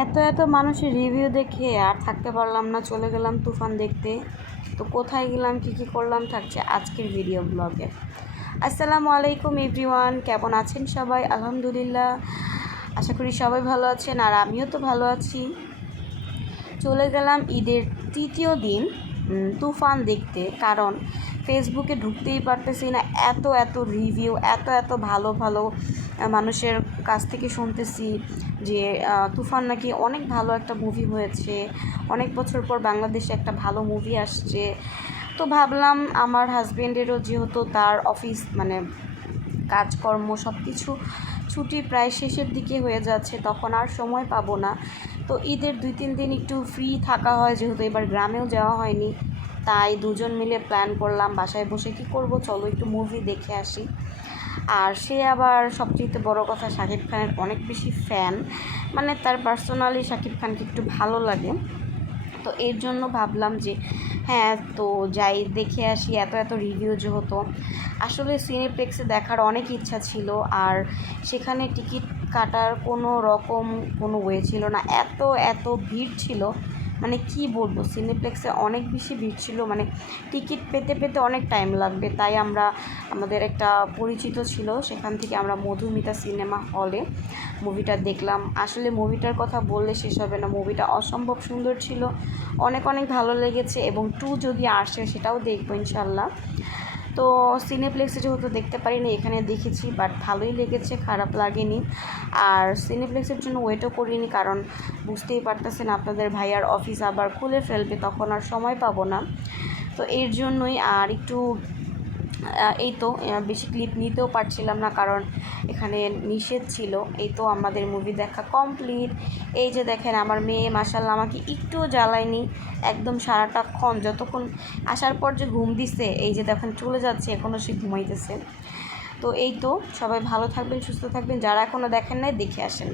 এত এত মানুষের রিভিউ দেখে আর থাকতে পারলাম না, চলে গেলাম তুফান দেখতে। তো কোথায় গেলাম, কী করলাম থাকছে আজকের ভিডিও ব্লগে। আসসালামু আলাইকুম এভরিওয়ান, কেমন আছেন সবাই? আলহামদুলিল্লাহ, আশা করি সবাই ভালো আছেন আর আমিও তো ভালো আছি। চলে গেলাম ঈদের তৃতীয় দিন তুফান দেখতে, কারণ ফেসবুকে ঢুকতেই পারতেছি না, এত এত রিভিউ, এত ভালো ভালো মানুষের কাছ থেকে শুনতেছি যে তুফান নাকি অনেক ভালো একটা মুভি হয়েছে, অনেক বছর পর বাংলাদেশে একটা ভালো মুভি আসছে। তো ভাবলাম আমার হাজব্যান্ডেরও যেহেতু তার অফিস মানে কাজকর্ম সব কিছু ছুটি প্রায় শেষের দিকে হয়ে যাচ্ছে, তখন আর সময় পাবো না। তো ঈদের 2-3 দিন একটু ফ্রি থাকা হয়, যেহেতু এবার গ্রামেও যাওয়া হয়নি, তাই দুজন মিলে প্ল্যান করলাম বাসায় বসে কী করব, চলো একটু মুভি দেখে আসি। আর সে আবার সবচেয়ে বড় কথা শাকিব খানের অনেক বেশি ফ্যান, মানে তার পার্সোনালি শাকিব খানকে একটু ভালো লাগে। তো এর জন্য ভাবলাম যে হ্যাঁ, তো যাই দেখে আসি। এত রিভিউ যেহেতু, আসলে সিনেপ্লেক্সে দেখার অনেক ইচ্ছা ছিল, আর সেখানে টিকিট কাটার কোনো ওয়ে ছিল না, এত ভিড় ছিল, মানে কি বলবো, সিনেপ্লেক্সে অনেক বেশি ভিড় ছিল, মানে টিকিট পেতে অনেক টাইম লাগবে। তাই আমাদের একটা পরিচিত ছিল, সেখান থেকে আমরা মধুমিতা সিনেমা হলে মুভিটা দেখলাম। আসলে মুভিটার কথা বললে শেষ হবে না, মুভিটা অসম্ভব সুন্দর ছিল, অনেক ভালো লেগেছে, এবং 2 যদি আসে সেটাও দেখবো ইনশাল্লাহ। তো সিনেপ্লেক্সে যেহেতু দেখতে পারিনি, এখানে দেখেছি, বাট ভালোই লেগেছে, খারাপ লাগেনি। আর সিনেপ্লেক্সের জন্য ওয়েটও করিনি, কারণ বুঝতেই পারতেছেন আপনাদের ভাইয়ার অফিস আবার খুলে ফেলবে, তখন আর সময় পাবো না। তো এর জন্যই আর একটু এই তো বেশি ক্লিপ নিতেও পারছিলাম না, কারণ এখানে নিষেধ ছিল। এই তো আমাদের মুভি দেখা কমপ্লিট। এই যে দেখেন আমার মেয়ে মাশাআল্লাহ আমাকে একটুও জ্বালায়নি, একদম সারাটাক্ষণ, যতক্ষণ আসার পর যে ঘুম দিছে, এই যে দেখেন চলে যাচ্ছে, এখনও সে ঘুমাইতেছে। তো এই তো, সবাই ভালো থাকবেন, সুস্থ থাকবেন, যারা এখনও দেখেন নাই দেখে আসেন।